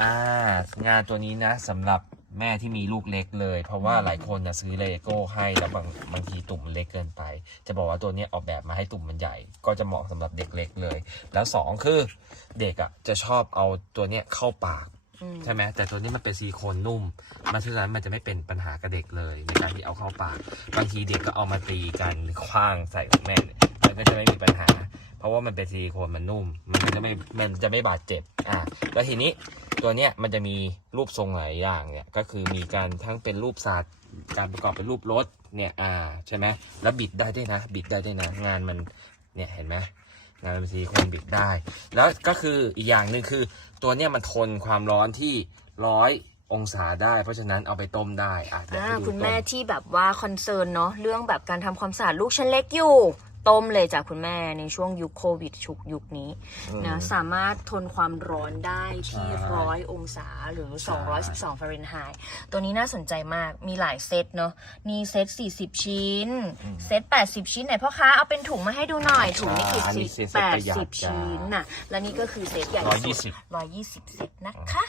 อ่างานตัวนี้นะสำหรับแม่ที่มีลูกเล็กเลย เพราะว่าหลายคนนะซื้อเลโก้ให้แล้วบางบางทีตุ่มมันเล็กเกินไป จะบอกว่าตัวเนี้ยออกแบบมาให้ตุ่มมันใหญ่ ก็จะเหมาะสำหรับเด็กเล็กเลย แล้วสองคือเด็กอะจะชอบเอาตัวเนี้ยเข้าปากอืมใช่ไหมแต่ตัวนี้มันเป็นซิลิโคนนุ่ม มันฉะนั้นมันจะไม่เป็นปัญหากับเด็กเลยในการที่เอาเข้าปาก บางทีเด็กก็เอามาตีกันหรือคว้างใส่ของแม่เนี่ยมันก็จะไม่มีปัญหา เพราะว่ามันเป็นซิลิโคนมันนุ่ม มันก็จะไม่มันจะไม่บาดเจ็บอ่าแล้วทีนี้ ตัวเนี้ยมันจะมีรูปทรงหลายอย่างเนี่ยก็คือมีการทั้งเป็นรูปสัตว์การประกอบเป็นรูปรถเนี่ยอ่าใช่ไหมแล้วบิดได้ด้วยนะ บิดได้ด้วยนะ งานมันเนี่ยเห็นไหมงานมันเป็นซิลิโคนบิดได้ แล้วก็คืออีกอย่างหนึ่งคือ ตัวเนี้ยมันทนความร้อนที่ร้อยองศาได้ เพราะฉะนั้นเอาไปต้มได้อะเดี๋ยวอ่าให้ดูคุณต้แม่ที่แบบว่าคอนเซิร์นเนาะเรื่องแบบการทำความสะอาดลูกฉันเล็กอยู่ ต้มเลยจากคุณแม่ในช่วงยุคโควิดชุกยุคนี้อืมนะสามารถทนความร้อนได้ที่ใช่ร้อยองศาหรือใช่212ฟาเรนไฮต์ตัวนี้น่าสนใจมากมีหลายเซตเนาะมีเซต 40 ชิ้น เซต 80 ชิ้นไหนพ่อค้าเอาเป็นถุงมาให้ดูหน่อย ถุงนี่กี่อันนี้ชิ้นเซตประหยัด80 ชิ้นน่ะ และนี่ก็คือเซตใหญ่ร้อยสุยี่ดสิบ120 เซตนะคะ